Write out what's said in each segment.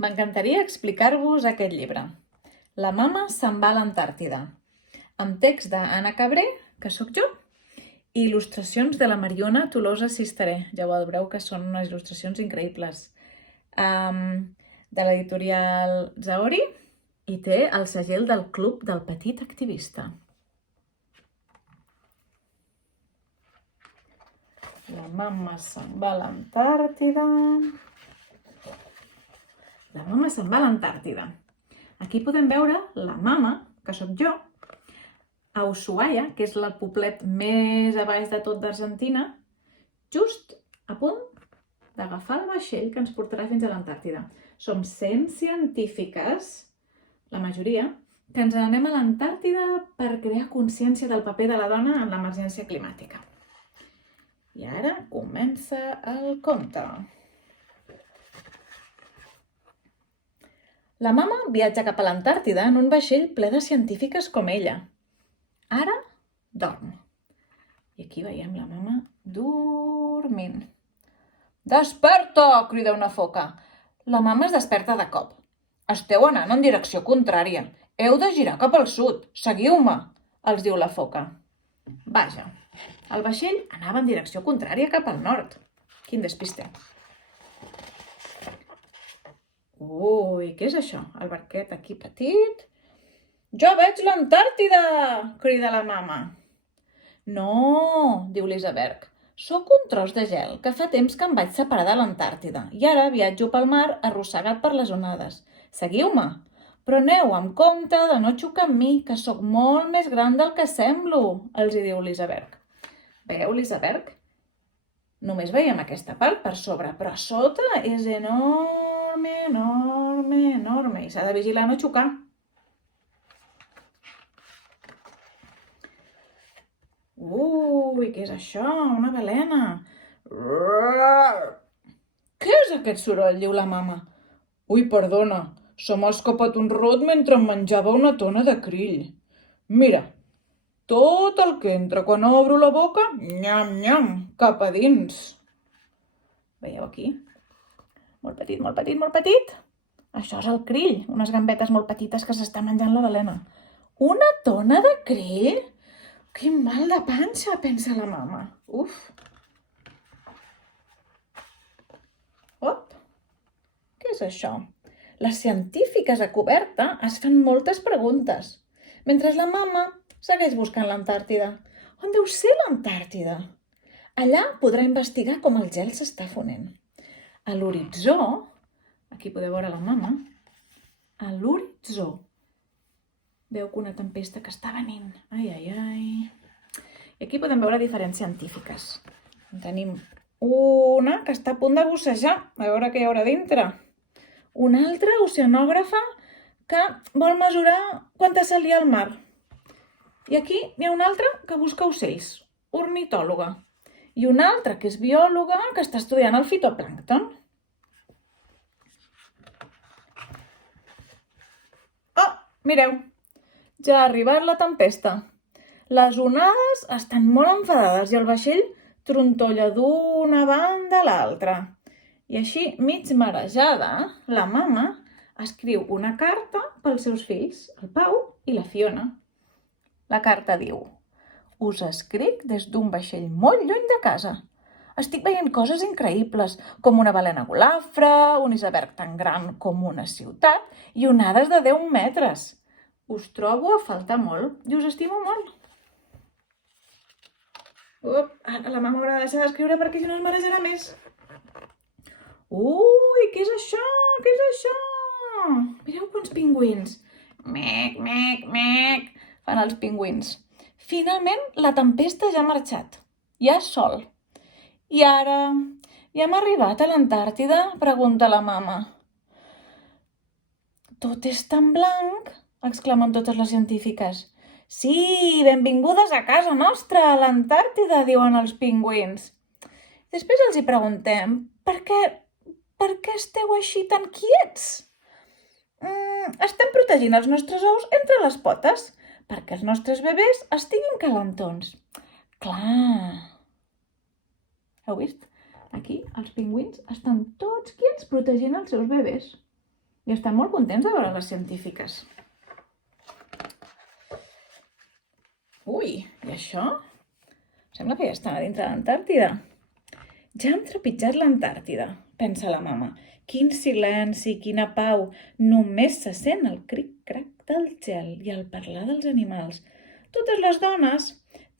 M'encantaria explicar-vos aquest llibre. La mama se'n va a l'Antàrtida, amb text d'Anna Cabré, que sóc jo, i il·lustracions de la Mariona Tolosa Cisteré. Ja veureu que són unes il·lustracions increïbles. De l'editorial Zaori, i té el segell del Club del Petit Activista. La mama se'n va a l'Antàrtida. La mama se'n va a l'Antàrtida. Aquí podem veure la mama, que sóc jo, a Ushuaia, que és el poblet més a baix de tot d'Argentina, just a punt d'agafar el vaixell que ens portarà fins a l'Antàrtida. Som 100 científiques, la majoria, que ens anem a l'Antàrtida per crear consciència del paper de la dona en l'emergència climàtica. I ara comença el conte. La mama viatja cap a l'Antàrtida en un vaixell ple de científiques com ella. Ara dorm. I aquí veiem la mama dormint. «Desperta!», crida una foca. La mama es desperta de cop. «Esteu anant en direcció contrària. Heu de girar cap al sud. Seguiu-me», els diu la foca. Vaja, el vaixell anava en direcció contrària cap al nord. Quin despiste. Ui, què és això? El barquet aquí petit. «Jo veig l'Antàrtida!», crida la mama. «No», diu l'iceberg. «Soc un tros de gel que fa temps que em vaig separar de l'Antàrtida i ara viatjo pel mar arrossegat per les onades. Seguiu-me, però aneu amb compte de no xocar amb mi, que sóc molt més gran del que semblo», els hi diu l'iceberg. Veieu l'iceberg? Només veiem aquesta part per sobre, però a sota és enorme, enorme, enorme, i s'ha de vigilar no xocar. Ui, què és això? Una balena. «Què és aquest soroll?», diu la mama. «Ui, perdona, se m'ha escapat un rot mentre em menjava una tona de krill. Mira, tot el que entra quan obro la boca, nyam, nyam, cap a dins». Veieu aquí? Molt petit, molt petit, molt petit. Això és el krill, unes gambetes molt petites que s'està menjant la balena. «Una tona de krill? Quin mal de panxa», pensa la mama. Uf. Op. Què és això? Les científiques a coberta es fan moltes preguntes, mentre la mama segueix buscant l'Antàrtida. On deu ser l'Antàrtida? Allà podrà investigar com el gel s'està fonent. A l'horitzó, aquí podeu veure la mama, a l'horitzó veu que una tempesta que està venint. Ai, ai, ai. I aquí podem veure diferents científiques. Tenim una que està a punt de bussejar, a veure què hi haurà dintre. Una altra oceanògrafa que vol mesurar quanta sal hi ha al mar. I aquí hi ha una altra que busca ocells, ornitòloga. I una altra que és biòloga que està estudiant el fitoplàncton. Oh, mireu, ja ha arribat la tempesta. Les onades estan molt enfadades i el vaixell trontolla d'una banda a l'altra. I així, mig marejada, la mama escriu una carta pels seus fills, el Pau i la Fiona. La carta diu: «Us escric des d'un vaixell molt lluny de casa. Estic veient coses increïbles, com una balena golafre, un iceberg tan gran com una ciutat i onades de 10 metres. Us trobo a faltar molt i us estimo molt». Ara la mama haurà de deixar d'escriure perquè si no es marejarà més. Ui, què és això? Què és això? Mireu quants pingüins. Mec, mec, mec, fan els pingüins. Finalment, la tempesta ja ha marxat. Hi ha sol. I ara, ja hem arribat a l'Antàrtida? Pregunta la mama. «Tot és tan blanc», exclamen totes les científiques. «Sí, benvingudes a casa nostra, a l'Antàrtida», diuen els pingüins. Després els hi preguntem: Per què esteu així tan quiets? «Estem protegint els nostres ous entre les potes, perquè els nostres bebès estiguin calentons». Clar. Heu vist? Aquí els pingüins estan tots quiets protegint els seus bebès. I estan molt contents de veure les científiques. Ui, i això? Sembla que ja estan a dintre de l'Antàrtida. Ja hem trepitjat l'Antàrtida, pensa la mama. Quin silenci, quina pau. Només se sent el cric-crac del gel i el parlar dels animals. Totes les dones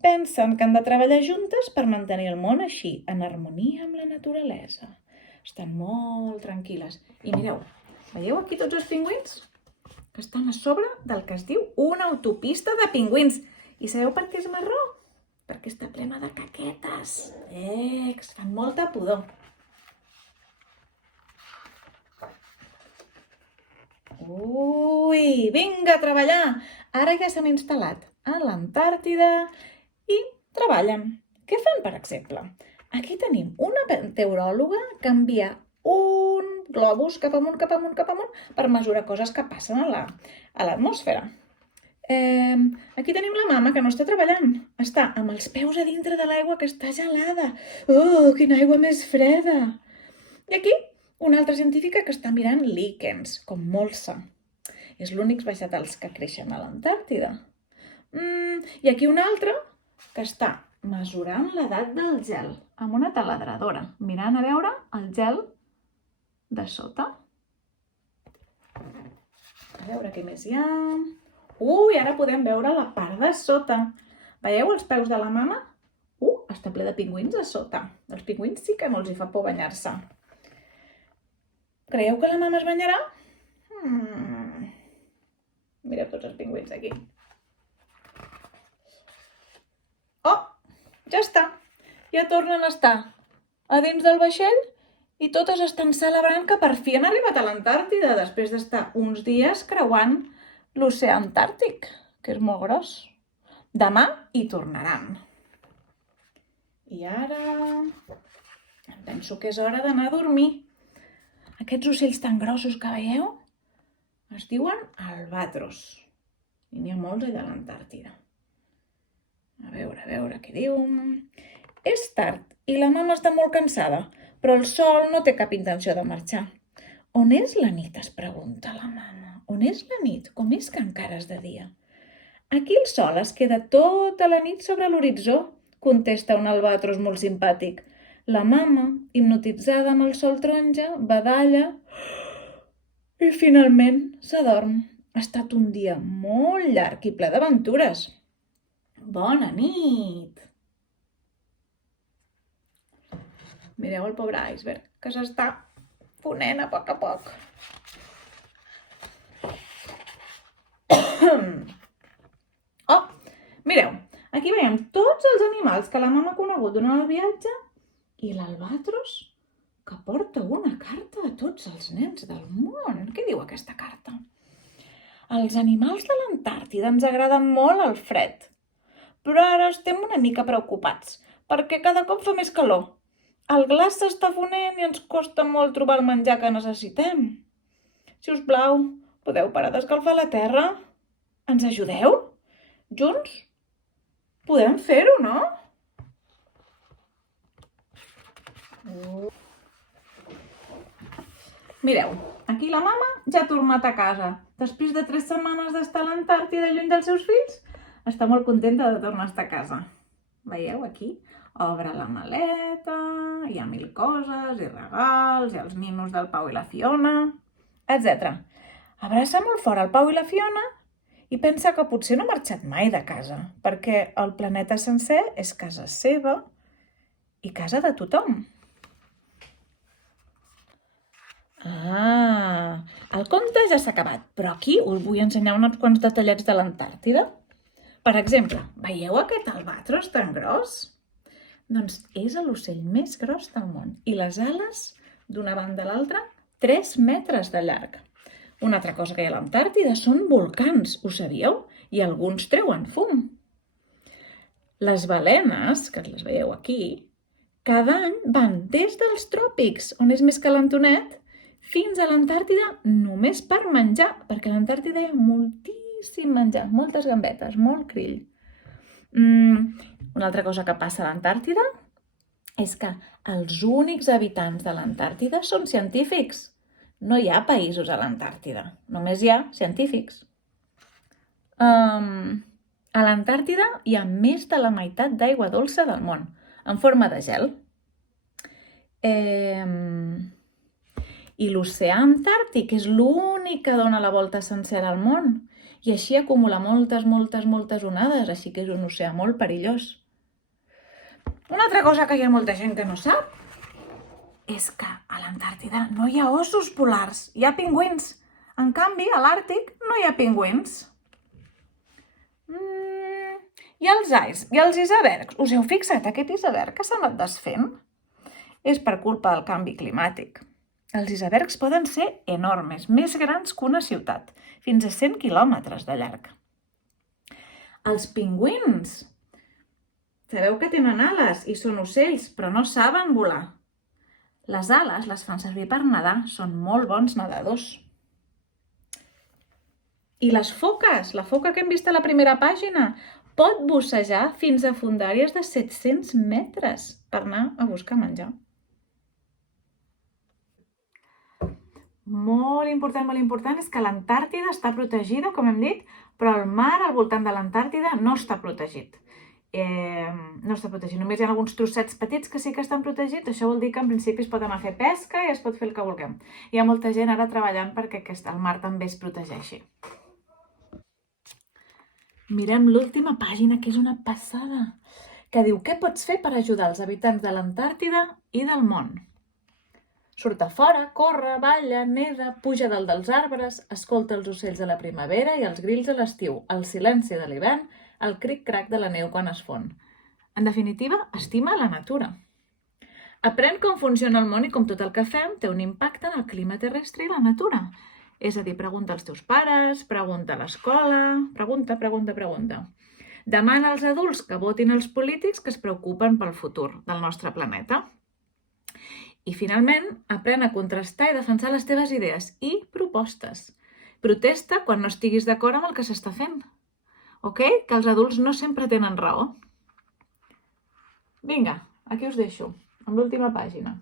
pensen que han de treballar juntes per mantenir el món així, en harmonia amb la naturalesa. Estan molt tranquil·les. I mireu, veieu aquí tots els pingüins? Que estan a sobre del que es diu una autopista de pingüins. I sabeu per què és marró? Perquè està plena de caquetes. Que fan molta pudor. Ui, vinga a treballar! Ara ja s'han instal·lat a l'Antàrtida i treballen. Què fan, per exemple? Aquí tenim una meteoròloga que envia un globus cap amunt, per mesurar coses que passen a l'atmosfera. Aquí tenim la mama que no està treballant. Està amb els peus a dintre de l'aigua que està gelada. Quina aigua més freda! I aquí una altra científica que està mirant líquens, com molsa. És l'únics vegetals que creixen a l'Antàrtida. I aquí una altra que està mesurant l'edat del gel amb una taladradora, mirant a veure el gel de sota. A veure què més hi ha. Ara podem veure la part de sota. Veieu els peus de la mama? Està ple de pingüins a sota. Els pingüins sí que no els hi fa por banyar-se. Creieu que la mama es banyarà? Mireu tots els pingüins aquí. Ja està. Ja tornen a estar a dins del vaixell i totes estan celebrant que per fi han arribat a l'Antàrtida després d'estar uns dies creuant l'oceà Antàrtic, que és molt gros. Demà hi tornaran. I ara penso que és hora d'anar a dormir. Aquests ocells tan grossos que veieu es diuen albatros. I n'hi ha molts allà a l'Antàrtida. A veure què diu. És tard i la mama està molt cansada, però el sol no té cap intenció de marxar. On és la nit, es pregunta la mama. On és la nit? Com és que encara és de dia? Aquí el sol es queda tota la nit sobre l'horitzó, contesta un albatros molt simpàtic. La mama, hipnotitzada amb el sol taronja, badalla i finalment s'adorm. Ha estat un dia molt llarg i ple d'aventures. Bona nit! Mireu el pobre iceberg, que s'està ponent a poc. Mireu, aquí veiem tots els animals que la mama ha conegut durant el viatge i l'albatros que porta una carta a tots els nens del món. Què diu aquesta carta? Els animals de l'Antàrtida ens agraden molt el fred, però ara estem una mica preocupats, perquè cada cop fa més calor. El glaç s'està fonent i ens costa molt trobar el menjar que necessitem. Si us plau, podeu parar d'escalfar la terra? Ens ajudeu? Junts? Podem fer-ho, no? Mireu, aquí la mama ja ha tornat a casa. Després de 3 setmanes d'estar a l'Antàrtida lluny dels seus fills, està molt contenta de tornar a estar a casa. Veieu aquí? Obre la maleta, hi ha 1000 coses i regals, i els ninos del Pau i la Fiona, etc. Abraça molt fort el Pau i la Fiona i pensa que potser no ha marxat mai de casa, perquè el planeta sencer és casa seva i casa de tothom. El conte ja s'ha acabat, però aquí us vull ensenyar uns quants detallets de l'Antàrtida. Per exemple, veieu aquest albatros tan gros? Doncs és l'ocell més gros del món i les ales, d'una banda a l'altra, 3 metres de llarg. Una altra cosa que hi ha a l'Antàrtida són volcans, ho sabíeu? I alguns treuen fum. Les balenes, que les veieu aquí, cada any van des dels tròpics, on és més calentonet, fins a l'Antàrtida només per menjar, perquè a l'Antàrtida hi ha moltíssim menjar, moltes gambetes, molt krill. Una altra cosa que passa a l'Antàrtida és que els únics habitants de l'Antàrtida són científics. No hi ha països a l'Antàrtida, només hi ha científics. A l'Antàrtida hi ha més de la meitat d'aigua dolça del món, en forma de gel. I l'oceà Antàrtic és l'únic que dona la volta sencera al món i així acumula moltes onades, així que és un oceà molt perillós. Una altra cosa que hi ha molta gent que no sap és que a l'Antàrtida no hi ha ossos polars, hi ha pingüins. En canvi, a l'Àrtic no hi ha pingüins. I els icebergs. Us heu fixat aquest iceberg que s'ha anat desfent? És per culpa del canvi climàtic. Els icebergs poden ser enormes, més grans que una ciutat, fins a 100 quilòmetres de llarg. Els pingüins. Sabeu que tenen ales i són ocells, però no saben volar. Les ales les fan servir per nedar, són molt bons nedadors. I les foques, la foca que hem vist a la primera pàgina, pot bussejar fins a fondàries de 700 metres per anar a buscar menjar. Molt important és que l'Antàrtida està protegida, com hem dit, però el mar al voltant de l'Antàrtida no està protegit. No està protegit, només hi ha alguns trossets petits que sí que estan protegits. Això vol dir que en principi es pot anar a fer pesca i es pot fer el que vulguem. Hi ha molta gent ara treballant perquè el mar també es protegeixi. Mirem l'última pàgina, que és una passada, que diu què pots fer per ajudar els habitants de l'Antàrtida i del món. Surt a fora, corre, balla, neda, puja dalt dels arbres, escolta els ocells a la primavera i els grills a l'estiu, el silenci de l'hivern, el cric-crac de la neu quan es fon. En definitiva, estima la natura. Aprèn com funciona el món i com tot el que fem té un impacte en el clima terrestre i la natura. És a dir, pregunta als teus pares, pregunta a l'escola, pregunta. Demana als adults que votin els polítics que es preocupen pel futur del nostre planeta. I finalment, aprèn a contrastar i defensar les teves idees i propostes. Protesta quan no estiguis d'acord amb el que s'està fent. Ok? Que els adults no sempre tenen raó. Vinga, aquí us deixo, amb l'última pàgina.